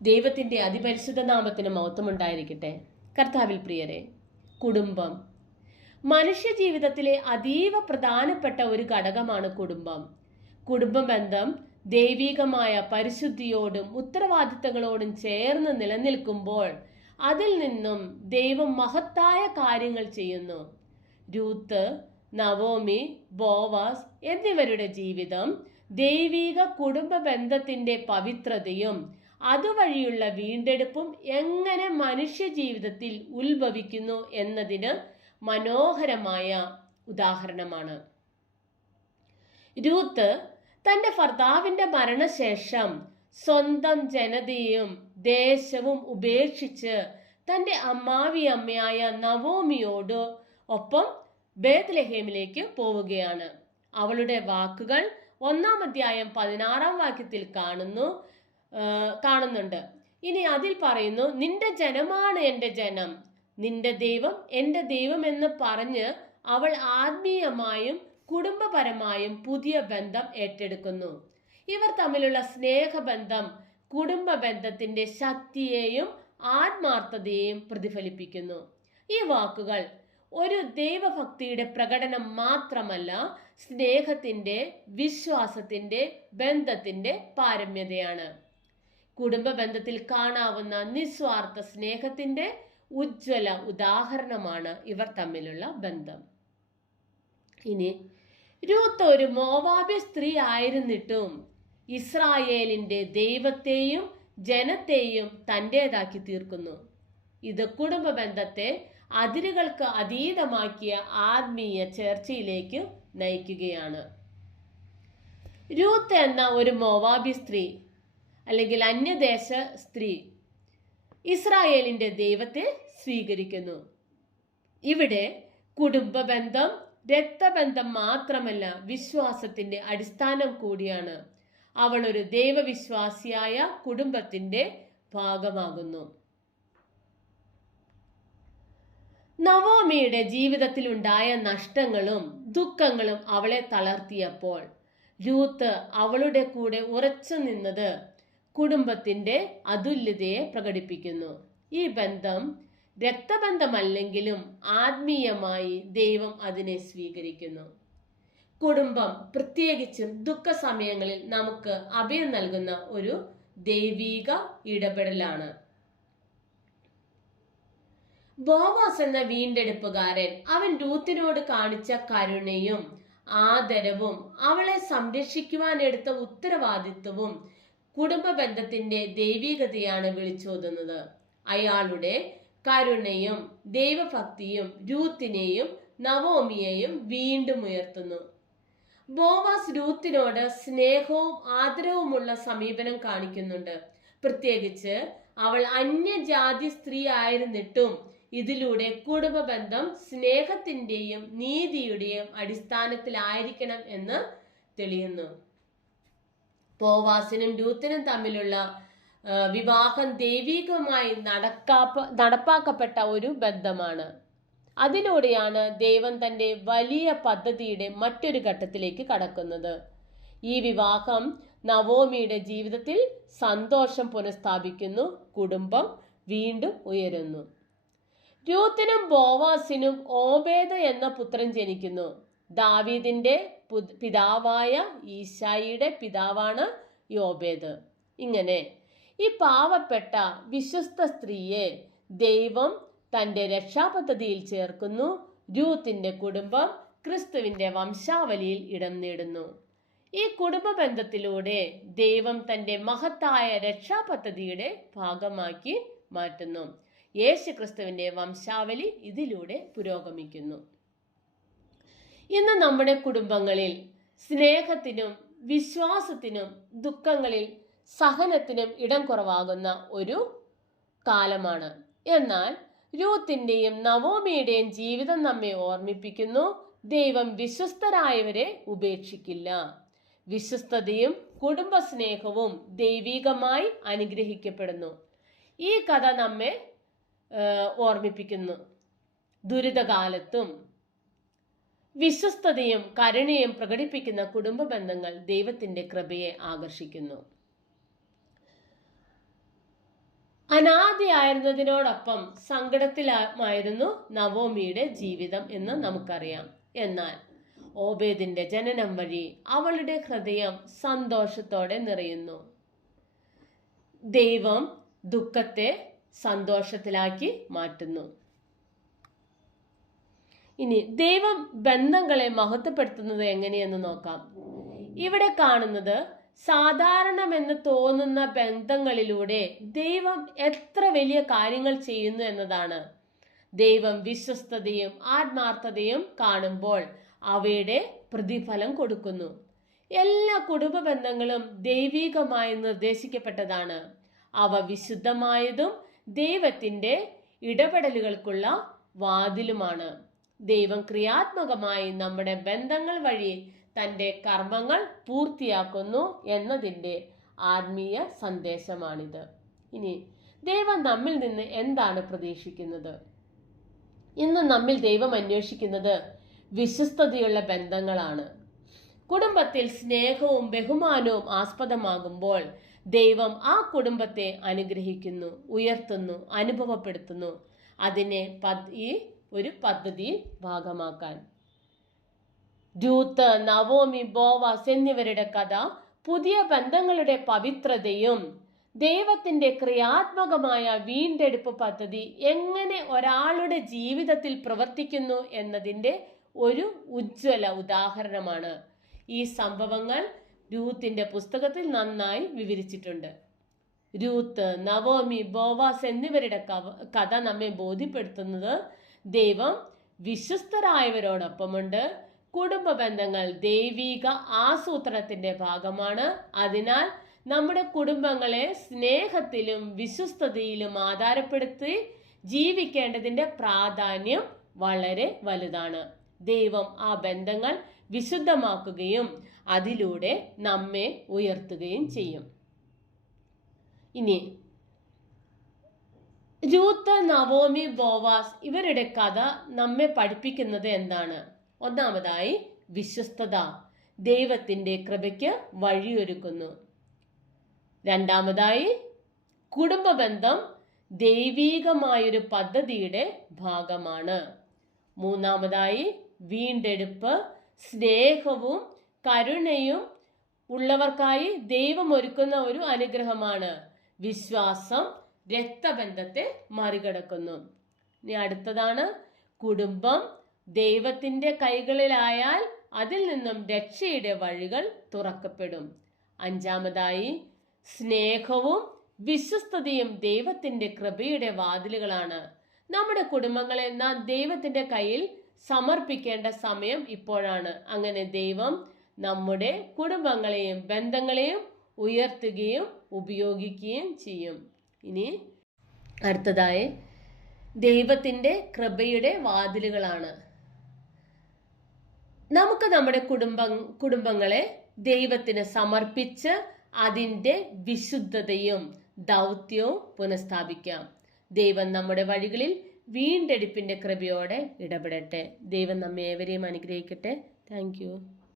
ദൈവത്തിന്റെ അതിപരിശുദ്ധ നാമത്തിന് മഹത്വമുണ്ടായിരിക്കട്ടെ. കർത്താവിൽ പ്രിയരെ കുടുംബം. മനുഷ്യ ജീവിതത്തിലെ അതീവ പ്രധാനപ്പെട്ട ഒരു ഘടകമാണ് കുടുംബം. കുടുംബ ബന്ധം ദൈവികമായ പരിശുദ്ധിയോടും ഉത്തരവാദിത്തങ്ങളോടും ചേർന്ന് നിലനിൽക്കുമ്പോൾ അതിൽ നിന്നും ദൈവം മഹത്തായ കാര്യങ്ങൾ ചെയ്യുന്നു. രൂത്ത് നവോമി ബോവാസ് എന്നിവരുടെ ജീവിതം ദൈവിക കുടുംബ ബന്ധത്തിന്റെ പവിത്രതയും അതുവഴിയുള്ള വീണ്ടെടുപ്പും എങ്ങനെ മനുഷ്യ ജീവിതത്തിൽ ഉത്ഭവിക്കുന്നു എന്നതിന് മനോഹരമായ ഉദാഹരണമാണ്. രൂത്ത് തന്റെ ഭർത്താവിന്റെ മരണശേഷം സ്വന്തം ജനതയും ദേശവും ഉപേക്ഷിച്ച് തന്റെ അമ്മാവി അമ്മയായ നവോമിയോട് ഒപ്പം ബേത്ലഹേമിലേക്ക് പോവുകയാണ്. അവളുടെ വാക്കുകൾ ഒന്നാം അധ്യായം പതിനാറാം വാക്യത്തിൽ കാണുന്നു. കാണുന്നുണ്ട്. ഇനി അതിൽ പറയുന്നു നിന്റെ ജനമാണ് എന്റെ ജനം. നിന്റെ ദൈവം എന്റെ ദൈവം എന്ന് പറഞ്ഞ് അവൾ ആത്മീയമായും കുടുംബപരമായും പുതിയ ബന്ധം ഏറ്റെടുക്കുന്നു. ഇവർ തമ്മിലുള്ള സ്നേഹബന്ധം കുടുംബ ബന്ധത്തിന്റെ ശക്തിയെയും ആത്മാർത്ഥതയെയും പ്രതിഫലിപ്പിക്കുന്നു. ഈ വാക്കുകൾ ഒരു ദൈവഭക്തിയുടെ പ്രകടനം മാത്രമല്ല സ്നേഹത്തിന്റെ വിശ്വാസത്തിന്റെ ബന്ധത്തിന്റെ പാരമ്യതയാണ്. കുടുംബ ബന്ധത്തിൽ കാണാവുന്ന നിസ്വാർത്ഥ സ്നേഹത്തിന്റെ ഉജ്ജ്വല ഉദാഹരണമാണ് ഇവർ തമ്മിലുള്ള ബന്ധം. ഇനി രൂത്ത് ഒരു മോവാബ്യ സ്ത്രീ ആയിരുന്നിട്ടും ഇസ്രായേലിന്റെ ദൈവത്തെയും ജനത്തെയും തന്റെതാക്കി തീർക്കുന്നു. ഇത് കുടുംബ ബന്ധത്തെ അതിരുകൾക്ക് അതീതമാക്കിയ ആത്മീയ ചേർച്ചയിലേക്ക് നയിക്കുകയാണ്. രൂത്ത് എന്ന ഒരു മോവാബി സ്ത്രീ അല്ലെങ്കിൽ അന്യദേശ സ്ത്രീ ഇസ്രായേലിന്റെ ദൈവത്തെ സ്വീകരിക്കുന്നു. ഇവിടെ കുടുംബ ബന്ധം രക്തബന്ധം മാത്രമല്ല വിശ്വാസത്തിന്റെ അടിസ്ഥാനം കൂടിയാണ്. അവൾ ഒരു ദൈവവിശ്വാസിയായ കുടുംബത്തിന്റെ ഭാഗമാകുന്നു. നവോമിയുടെ ജീവിതത്തിൽ ഉണ്ടായ നഷ്ടങ്ങളും ദുഃഖങ്ങളും അവളെ തളർത്തിയപ്പോൾ രൂത്ത് അവളുടെ കൂടെ ഉറച്ചു നിന്നത് കുടുംബത്തിന്റെ അതുല്യതയെ പ്രകടിപ്പിക്കുന്നു. ഈ ബന്ധം രക്തബന്ധമല്ലെങ്കിലും ആത്മീയമായി ദൈവം അതിനെ സ്വീകരിക്കുന്നു. കുടുംബം പ്രത്യേകിച്ചും ദുഃഖ സമയങ്ങളിൽ നമുക്ക് അഭയം നൽകുന്ന ഒരു ദൈവീക ഇടപെടലാണ്. ബോവാസ് എന്ന വീണ്ടെടുപ്പുകാരൻ അവൻ രൂത്തിനോട് കാണിച്ച കരുണയും ആദരവും അവളെ സംരക്ഷിക്കുവാൻ എടുത്ത ഉത്തരവാദിത്വവും കുടുംബ ബന്ധത്തിന്റെ ദൈവികതയാണ് വിളിച്ചോതുന്നത്. അയാളുടെ കരുണയും ദൈവഭക്തിയും രൂത്തിനെയും നവോമിയെയും വീണ്ടും ഉയർത്തുന്നു. ബോവാസ് രൂത്തിനോട് സ്നേഹവും ആദരവുമുള്ള സമീപനം കാണിക്കുന്നുണ്ട്. പ്രത്യേകിച്ച് അവൾ അന്യജാതി സ്ത്രീ ആയിരുന്നിട്ടും ഇതിലൂടെ കുടുംബ ബന്ധം സ്നേഹത്തിന്റെയും നീതിയുടെയും അടിസ്ഥാനത്തിലായിരിക്കണം എന്ന് തെളിയുന്നു. പോവാസിനും രൂത്തിനും തമ്മിലുള്ള വിവാഹം ദൈവികമായി നടക്കാപ്പ നടപ്പാക്കപ്പെട്ട ഒരു ബന്ധമാണ്. അതിലൂടെയാണ് ദൈവം തന്റെ വലിയ പദ്ധതിയുടെ മറ്റൊരു ഘട്ടത്തിലേക്ക് കടക്കുന്നത്. ഈ വിവാഹം നവോമിയുടെ ജീവിതത്തിൽ സന്തോഷം പുനഃസ്ഥാപിക്കുന്നു കുടുംബം വീണ്ടും ഉയരുന്നു. രൂത്തിനും ബോവാസിനും ഓബേദ എന്ന പുത്രൻ ജനിക്കുന്നു. ദാവീദിന്റെ പിതാവായ ഈശായിയുടെ പിതാവാണ് യോബേദ്. ഇങ്ങനെ ഈ പാവപ്പെട്ട വിശ്വസ്ത സ്ത്രീയെ ദൈവം തന്റെ രക്ഷാപദ്ധതിയിൽ ചേർക്കുന്നു. രൂത്തിന്റെ കുടുംബം ക്രിസ്തുവിന്റെ വംശാവലിയിൽ ഇടം നേടുന്നു. ഈ കുടുംബ ബന്ധത്തിലൂടെ ദൈവം തന്റെ മഹത്തായ രക്ഷാപദ്ധതിയുടെ ഭാഗമാക്കി മാറ്റുന്നു. യേശു ക്രിസ്തുവിന്റെ വംശാവലി ഇതിലൂടെ പുരോഗമിക്കുന്നു. ഇന്ന് നമ്മുടെ കുടുംബങ്ങളിൽ സ്നേഹത്തിനും വിശ്വാസത്തിനും ദുഃഖങ്ങളിൽ സഹനത്തിനും ഇടം കുറവാകുന്ന ഒരു കാലമാണ്. എന്നാൽ രൂത്തിന്റെയും നവോമിയുടെയും ജീവിതം നമ്മെ ഓർമ്മിപ്പിക്കുന്നു. ദൈവം വിശ്വസ്തരായവരെ ഉപേക്ഷിക്കില്ല. വിശ്വസ്തതയും കുടുംബസ്നേഹവും ദൈവികമായി അനുഗ്രഹിക്കപ്പെടുന്നു. ഈ കഥ നമ്മെ ഓർമ്മിപ്പിക്കുന്നു. ദുരിതകാലത്തും വിശ്വസ്തതയും കരുണയും പ്രകടിപ്പിക്കുന്ന കുടുംബ ബന്ധങ്ങൾ ദൈവത്തിന്റെ കൃപയെ ആകർഷിക്കുന്നു. അനാദിയായിരുന്നതിനോടൊപ്പം സങ്കടത്തിലായിരുന്നു നവോമിയുടെ ജീവിതം എന്ന് നമുക്കറിയാം. എന്നാൽ ഓബേദിന്റെ ജനനം വഴി അവളുടെ ഹൃദയം സന്തോഷത്തോടെ നിറയുന്നു. ദൈവം ദുഃഖത്തെ സന്തോഷത്തിലാക്കി മാറ്റുന്നു. ഇനി ദൈവ ബന്ധങ്ങളെ മഹത്വപ്പെടുത്തുന്നത് എങ്ങനെയെന്ന് നോക്കാം. ഇവിടെ കാണുന്നത് സാധാരണമെന്ന് തോന്നുന്ന ബന്ധങ്ങളിലൂടെ ദൈവം എത്ര വലിയ കാര്യങ്ങൾ ചെയ്യുന്നു എന്നതാണ്. ദൈവം വിശ്വസ്തതയും ആത്മാർത്ഥതയും കാണുമ്പോൾ അവയുടെ പ്രതിഫലം കൊടുക്കുന്നു. എല്ലാ കുടുംബ ബന്ധങ്ങളും ദൈവികമായി നിർദ്ദേശിക്കപ്പെട്ടതാണ്. അവ വിശുദ്ധമായതും ദൈവത്തിന്റെ ഇടപെടലുകൾക്കുള്ള വാതിലുമാണ്. ദൈവം ക്രിയാത്മകമായി നമ്മുടെ ബന്ധങ്ങൾ വഴി തന്റെ കർമ്മങ്ങൾ പൂർത്തിയാക്കുന്നു എന്നതിന്റെ ആത്മീയ സന്ദേശമാണിത്. ഇനി ദൈവം നമ്മിൽ നിന്ന് എന്താണ് പ്രതീക്ഷിക്കുന്നത്? ഇന്ന് നമ്മിൽ ദൈവം അന്വേഷിക്കുന്നത് വിശ്വസ്തതയുള്ള ബന്ധങ്ങളാണ്. കുടുംബത്തിൽ സ്നേഹവും ബഹുമാനവും ആസ്പദമാകുമ്പോൾ ദൈവം ആ കുടുംബത്തെ അനുഗ്രഹിക്കുന്നു ഉയർത്തുന്നു അനുഭവപ്പെടുത്തുന്നു. അതിനെ ഈ ഒരു പദ്ധതിയിൽ ഭാഗമാക്കാൻ. രൂത്ത് നവോമി ബോവാസ് എന്നിവരുടെ കഥ പുതിയ ബന്ധങ്ങളുടെ പവിത്രതയും ദൈവത്തിന്റെ ക്രിയാത്മകമായ വീണ്ടെടുപ്പ് പദ്ധതി എങ്ങനെ ഒരാളുടെ ജീവിതത്തിൽ പ്രവർത്തിക്കുന്നു എന്നതിന്റെ ഒരു ഉജ്ജ്വല ഉദാഹരണമാണ്. ഈ സംഭവങ്ങൾ രൂത്തിന്റെ പുസ്തകത്തിൽ നന്നായി വിവരിച്ചിട്ടുണ്ട്. രൂത്ത് നവോമി ബോവാസ് എന്നിവരുടെ കഥ നമ്മെ ബോധ്യപ്പെടുത്തുന്നത് ദൈവം വിശ്വസ്തരായവരോടൊപ്പമുണ്ട്. കുടുംബ ബന്ധങ്ങൾ ദൈവിക ആസൂത്രണത്തിന്റെ ഭാഗമാണ്. അതിനാൽ നമ്മുടെ കുടുംബങ്ങളെ സ്നേഹത്തിലും വിശ്വസ്തതയിലും ആധാരപ്പെടുത്തി ജീവിക്കേണ്ടതിന്റെ പ്രാധാന്യം വളരെ വലുതാണ്. ദൈവം ആ ബന്ധങ്ങൾ വിശുദ്ധമാക്കുകയും അതിലൂടെ നമ്മെ ഉയർത്തുകയും ചെയ്യും. ഇനി രൂത്ത് നവോമി ബോവാസ് ഇവരുടെ കഥ നമ്മെ പഠിപ്പിക്കുന്നത് എന്താണ്? ഒന്നാമതായി വിശ്വസ്തത. ദൈവത്തിന്റെ കൃപയ്ക്ക് വഴിയൊരുക്കുന്നു. രണ്ടാമതായി കുടുംബ ബന്ധം ദൈവീകമായൊരു പദ്ധതിയുടെ ഭാഗമാണ്. മൂന്നാമതായി വീണ്ടെടുപ്പ് സ്നേഹവും കരുണയും ഉള്ളവർക്കായി ദൈവം ഒരുക്കുന്ന ഒരു അനുഗ്രഹമാണ് വിശ്വാസം. രക്തബന്ധത്തെ മറികടക്കുന്നു. ഇനി അടുത്തതാണ്. കുടുംബം ദൈവത്തിന്റെ കൈകളിലായാൽ അതിൽ നിന്നും രക്ഷയുടെ വഴികൾ തുറക്കപ്പെടും. അഞ്ചാമതായി സ്നേഹവും വിശ്വസ്തതയും ദൈവത്തിന്റെ കൃപയുടെ വാതിലുകളാണ്. നമ്മുടെ കുടുംബങ്ങളെ നാം ദൈവത്തിന്റെ കയ്യിൽ സമർപ്പിക്കേണ്ട സമയം ഇപ്പോഴാണ്. അങ്ങനെ ദൈവം നമ്മുടെ കുടുംബങ്ങളെയും ബന്ധങ്ങളെയും ഉയർത്തുകയും ഉപയോഗിക്കുകയും ചെയ്യും. ഇനി അടുത്തതായി ദൈവത്തിന്റെ കൃപയുടെ വാതിലുകളാണ്. നമുക്ക് നമ്മുടെ കുടുംബ കുടുംബങ്ങളെ ദൈവത്തിന് സമർപ്പിച്ച് അതിന്റെ വിശുദ്ധതയും ദൗത്യവും പുനഃസ്ഥാപിക്കാം. ദൈവം നമ്മുടെ വഴികളിൽ വീണ്ടെടുപ്പിന്റെ കൃപയോടെ ഇടപെടട്ടെ. ദൈവം നമ്മെ ഏവരെയും അനുഗ്രഹിക്കട്ടെ. താങ്ക്